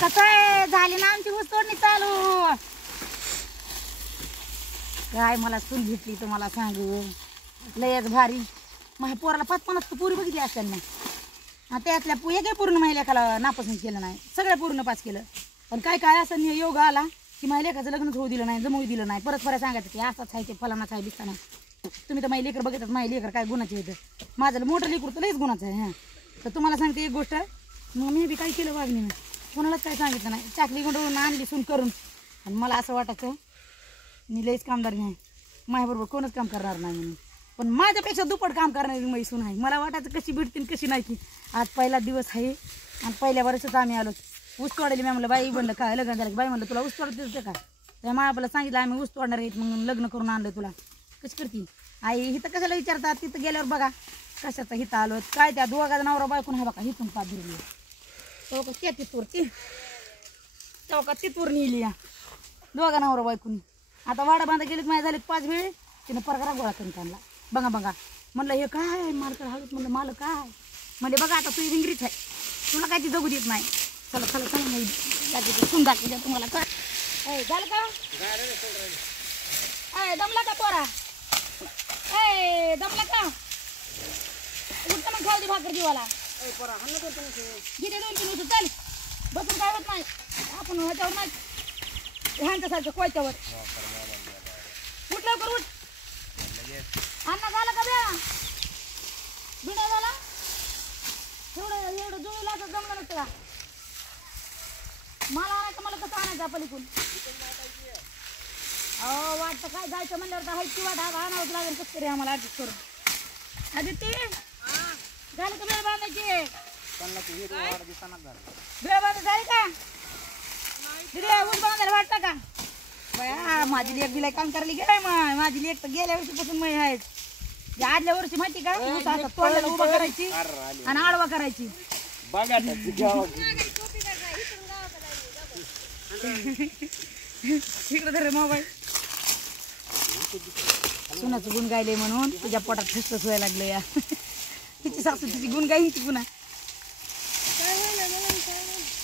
कसं आहे झाली ना आमची ऊस तोडणी चालू. काय मला सून भेटली तुम्हाला सांगू लयच भारी. माझ्या पोराला 50-50 पुरी बघितली असतील ना. त्यातल्या एक पूर्ण माझ्या लेखाला नापसंत केलं नाही. सगळ्या पूर्ण पास केलं. पण काय काय असं योग आला की माझ्या लेखाचं लग्नच होऊ दिलं नाही, जमवू दिलं नाही. परत सांगायचं की असाच आहे ते फलानाच आहे दिसताना. तुम्ही तर माझी लेकर बघतात. माझी लेकर काय गुणाचे येतं. माझं मोठं लेकर तर लईच गुणाचं आहे. हां तर तुम्हाला सांगते एक गोष्ट. मग मी बी काय केलं वागणीनं कोणालाच काय सांगितलं नाही. चाकली गुंडवून आणली सून करून. आणि मला असं वाटायचं मी लईच कामदार नाही, माझ्याबरोबर कोणच काम करणार नाही म्हणून. पण माझ्यापेक्षा दुप्पट काम करणारी माझी सून आहे. मला वाटायचं कशी भेटतील कशी नाही की. आज पहिला दिवस आहे आणि पहिल्या वर्षाच आम्ही आलो. ऊस तोडायला मी म्हणलं बाई म्हणलं काय लग्न झालं की बाई म्हणलं तुला ऊस तोडत देते का. त्या मायाला सांगितलं आम्ही ऊस तोडणार आहेत म्हणून लग्न करून आणलं तुला. कशी करते आई हिथं कशाला विचारतात. तिथं गेल्यावर बघा कशाचं हिथं आलो काय त्या दोघाचा नवरा बायकून हा बघा हिथून पाच धरली. तो का त्या तिथूर ती तो का तिथूर नेली या दोघा नवरा बायकून. आता वाडा बांधा गेलीत माझ्या झालेत 5 वेळ. तिनं परगारा गोळा करून आणला. बघा बघा म्हणलं हे काय मारकर हळूच म्हणलं माल काय म्हणजे बघा आता तुझी रिंगरीच आहे तुला काय ती जगू देत नाही. चला चला चला नाही सुन दाखवल्या तुम्हाला काय झालं का. दमला का पोरा दमला का उठतं मग खाऊ दे भाकर जीवाला. गिरे 2-3 दिवस चाल बसून काय होत नाही आपण ह्याच्यावर नाही ह्यांच्यासारखं कोयत्यावर. उठ लवकर उठ. अण्णा झाला का ब्या बिडा झाला एवढं जुळूला असं जमलं नसतं का. मला आणायचं मला कसं आणायचं पलीकडून. अहो वाटतं काय जायचं म्हणल्यावर तर हायची वाट आणावंच लागेल कसं तरी आम्हाला ऍडजस्ट करून. आदित्य झालं का बेळ बांधायची बेळ बांधा झाली का तिकडे ऊस बांधायला वाटतं का. बया माझी लेक दिलाय काम करायला गेलाय माझी लेक तर गेल्या वर्षीपासून मै आहेत. आदल्या वर्षी माहिती का ऊस आता तोंडाला उभा करायची आणि आडवा करायची. इकडे धर मोबाईल. सुनाचं गुण गायले म्हणून तुझ्या पोटात ठसठस व्हायला लागलं या. तिची सासू तिची गुण गाईन ती पुन्हा.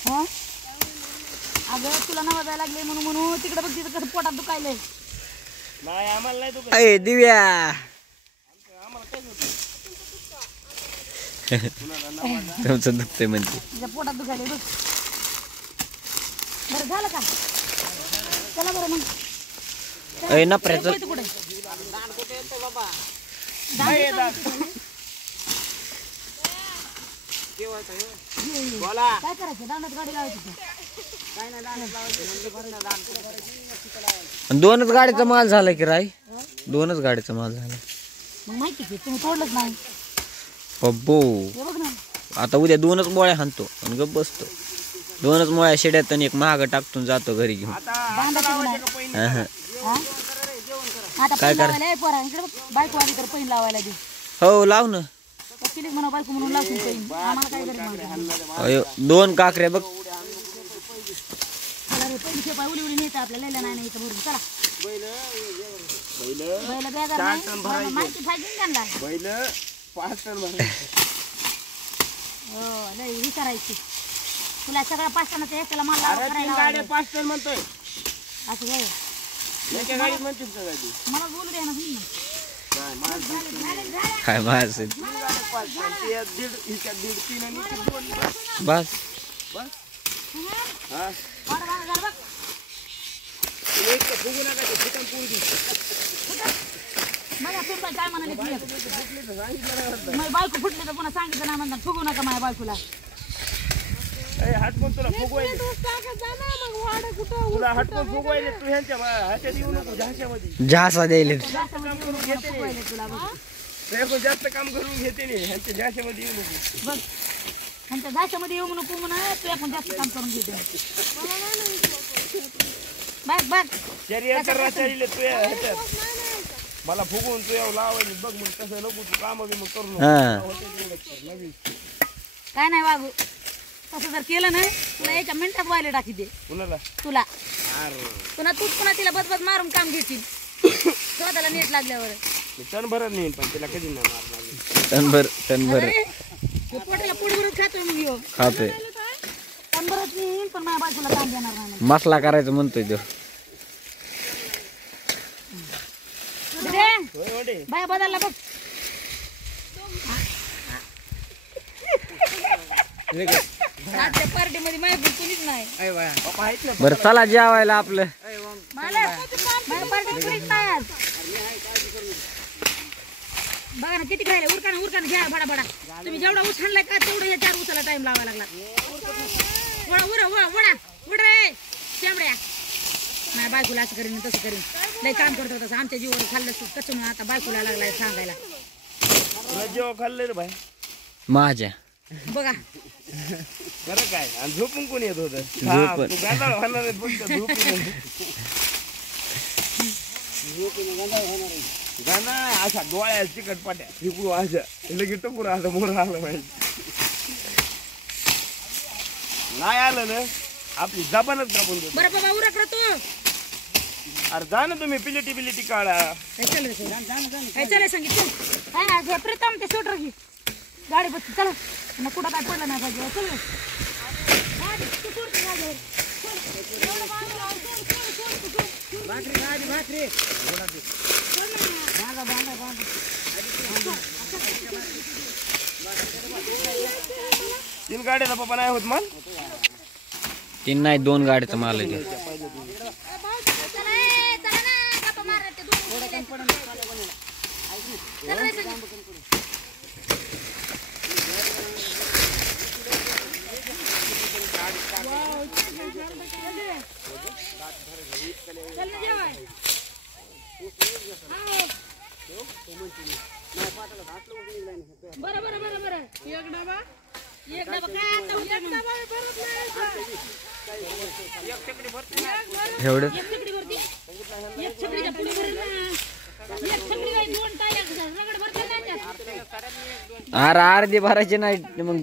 हा अगं तुला नवा जायला लागले म्हणून तिकडे बघ तिथं कसं पोटात दुखायलंय. नाही आम्हाला नाही दुखत. दिव्या तुमचं दुखतंय म्हणते. तिच्या पोटात दुखायलंय बघ. बरं झालं का चला बरं मग. नपऱ्याचं कुठे काय करायचं दांडात गाडी लावायची. 2च गाडीचा माल झाला की राय 2च गाडीचा माल झाला. मग माहिती की तुम्ही तोडलंच नाही. अब्बो हे बघ ना आता उद्या 2च मोळ्या हाणतो आणि गप बसतो. 2च मोळ्या शेड्यात आणि एक महाग टाकतून जातो घरी घेऊन. काय करायला पोरा इकडे बायको आली तर पैन लावायला दे. हो लाव ना प्लीज म्हणा बायको म्हणून लावून पैन आम्हाला काय करायचं. 2 काकऱ्या बघ. पैसे उडी उडी नेत आपल्याला नाही इथं भरून चला. माहिती पाहिजे त्यांना. हो लय विचारायची तुला सगळ्या 5 टनाचा एकट्याला माल करायला 5 टन म्हणतोय असं काय मला बोलू द्या ना. काय मारसे बस काय म्हणाले बायको फुटली तर पुन्हा सांगितलं नाही म्हणतात फुगू नका माझ्या बायकोला. हटकून तुला फुगवायले तुला हटकून फुगवायले तू ह्यांच्या ह्याच्यात येऊ नको झाशामध्ये. झासा द्यायले जास्त काम करून घेते नाही ह्यांच्या झाशामध्ये येऊ नको. बघ ह्यांच्या झाशामध्ये येऊ नको म्हणा तू आपण जास्त काम करून घेते. बघ बघ शरीर तू ह्याच्यात मला फुगवून तू येऊ लावायला बघ मग कसं नको तू काम बी मग करू काय नाही वागू. तसं जर केलं ना तुला 1 मिनिटात व्हायला टाकी दे. कुणाला तुला पुन्हा तूच पुन्हा तिला बदबद मारून काम घेशील स्वतःला नेट लागल्यावर. टनभर नाही पण तिला कधी नाही मारणार. टनभर पोटाला पुढे खातोय मग खातोय टनभरच नाही पण माझ्या बायकोला काम देणार नाही मसला करायचं म्हणतोय तो. होय वडे. बाय बदलला बघ पार्टी मध्ये माहिती कुणीच नाही पप्पा आहेत ना. बरं चला जेवायला आपलं. माझ्या पार्टीत कुणीच नाही आज. बघा ना किती खायला उरकाना उरकाना घ्या बडा बडा. तुम्ही जेवढा ऊस आणलाय का तेवढं या 4 ऊसाला टाइम लावायला लागला. वडा वडा वडा उड रे शेंबड्या. नाही बायकोला असं करीन तसं करीन लय काम करतो तसं आमच्या जीवावर खाल्लं कसं म्हणून आता बायकोला लागलाय सांगायला. तुला जेव्हा खाल्लंय रे भाई माझ्या बघा खरं काय आणि झोपून कोण येत होतं. झोपून. तू गांडाळ होणार आहे फक्त झोपून. गांडाळ अशा डोळ्या चिकट पाट्या फिकू अशा लगेच टपूर आता मोर आलं पाहिजे. नाही आलं ना आपली जबानच कापून देतो. बरं बाबा उरक रे तू. अरे जा ना तुम्ही पिलेटी काढा. चल सांगितलं प्रथम ते स्वेटर घे गाडी बस चला मग कुठं काय पडलं नाही पाहिजे. चल तीन गाड्याचा पप्पा नाही होत मग 3 नाही 2 गाडीचं माल आहे ते. एक डबा काय आता होता एवढं एक छकडी भरती एक छकडीच्या पुढे भरेल ना एक छकडी काय 2 टायर रगड भरते ना त्यात. अरे अर्धी भरायची नाही मग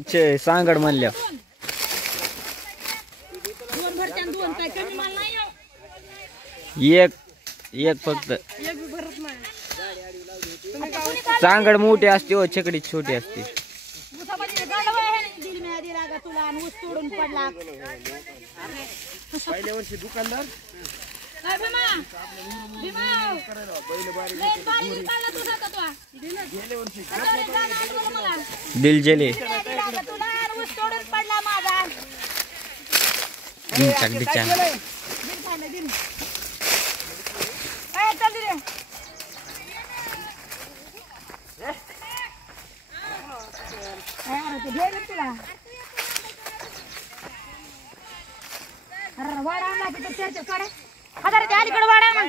सांगड म्हणल्या 2 भरत्या 2 काय कमी माल नाही हो. एक फक्त एक बी भरत नाही. सांगड मोठी असते हो छकडी छोटी असते. उसामध्ये गाडवा आहे दिली मी आधी रागा तुला आणि ऊस तोडून पडला. पहिल्या वर्षी दुकानदार काय भीमा लय बारी काढला तू जाता तू गेल्या वर्षी कचोरी गाणं आठवलं मला. दिल जले आधी रागा तुला आणि ऊस तोडून पडला माझा. बिनचाक बिचाक दिन खायला दिन काय चालली रे अरे ते घे ना तुला. अरे वाडा आणला तिथे चर्चा काढा हजार ते अलीकडे वाडा ना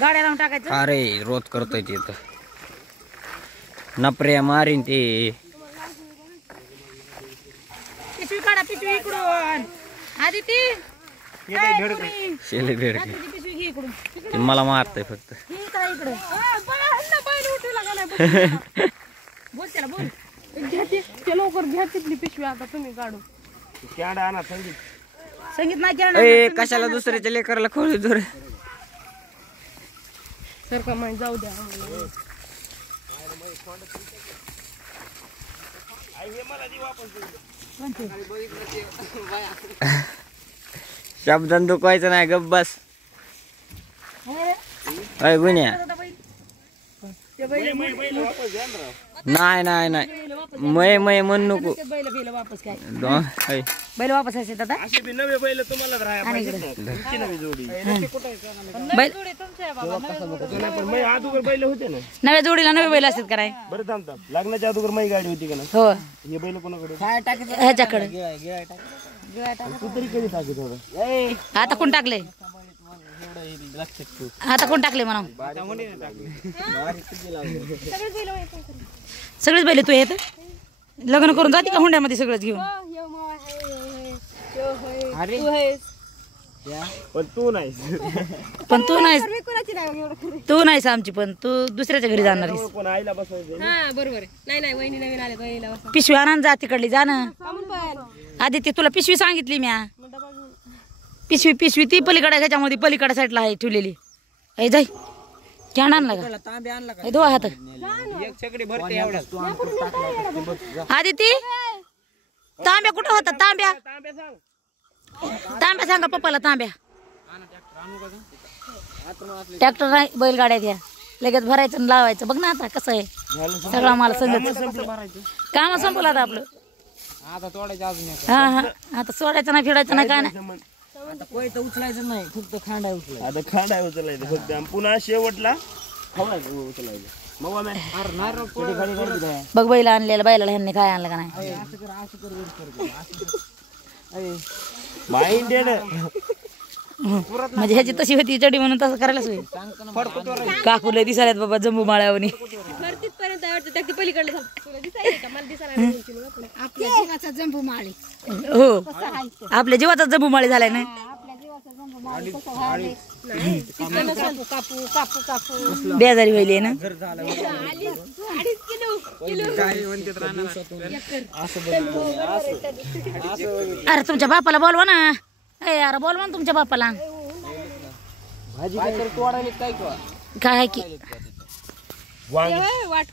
गाड्या लावून टाकायचं. अरे रोज करतोय ते तर नपऱ्या मारीन ते. पिशवी काढा पिशवी इकडून आधी ती शेले भेड पिशवी घे इकडून ते मला मारतय फक्त. ही काय इकडे बोल त्याला बोल ते लवकर घ्या तिथली पिशवी आता तुम्ही काढू. कॅन्डा आणा संगीत. संगीत नाही ए केलं कशाला दुसऱ्याच्या लेकराला खोळू जोर. सर का माहिती जाऊ द्या आम्हाला. आई हे मला दी वापस शब्दान दुखवायचं नाही गप बस. अय गुन्ह्या वापस द्या ना राव. नाही नाही नाही मय म्हण नको. बैल बैल वापस काय अय, बैल वापस असे दादा अशी बी नवे बैल तुम्हाला राहायला पाहिजे. तुमची नवी जोडी बैल तुला पण मै अगोदर बैल होते ना. नव्या जोडीला नवे बैल असतात कराय. बरं थांबतात लग्नाच्या अगोदर मै गाडी होती का ना. हो हे बैल कोणाकडे ह्याच्याकडे तू तरी कधी टाकीत होता. आता कोण टाकले आता कोण टाकले म्हणा. सगळेच बैल तू येत लग्न करून जाते का हुंड्यामध्ये सगळंच घेऊन. पण तू नाही. पण तू नाहीस आमची पण तू दुसऱ्याच्या घरी जाणार आहेस. कोण आईला बसवायचं. हा बरोबर आहे. नाही नाही वहिनी नवीन आले वहिनीला बसा. पिशवी आणा जा तिकडली जा ना. पण आधी तुला पिशवी सांगितली म्या. पिशवी ती पलीकडे ह्याच्यामध्ये पलीकडे साईडला आहे ठेवलेली. ए जाई कॅन आणला का धुवा हात. आधी ती तांब्या कुठं होता तांब्या तांब्या सांग. तांब्या सांगा पप्पाला तांब्या ट्रॅक्टर नाही बैलगाड्या द्या लगेच भरायचं आणि लावायचं बघ ना आता कसं आहे सगळं आम्हाला संगत काम संपलं आता आपलं हा हा आता सोडायचं नाही फिरायचं नाही काय नाही उचलायचं नाही फक्त खांडा उचलायचं. आता खांडा उचलायचं फक्त आणि पुन्हा शेवटला खवळायचं उचलायचं. मग आम्ही बघ बैल आणलेला बैलाला ह्यांनी काय आणलं का नाही माइंडेड म्हणजे ह्याची तशी होती चढी म्हणून तसं करायलाच होईल काकू लय दिसायला बाबा जम्बू माळ्यावनी तिथपर्यंत वाटतं त्या पलीकडे तुला दिसायला का मला दिसायला आपल्या जीवाचा जंबू माळी हो आपल्या जीवाचा जम्बू माळी झालाय ना आपल्या जीवाचा जंबू माळी कसं व्हायले कापू कापू कापू कापू बेजारी व्हायली ना अरे तुमच्या बापाला बोलवा ना अरे बोलवा ना तुमच्या बापाला काय आहे की वांग वाट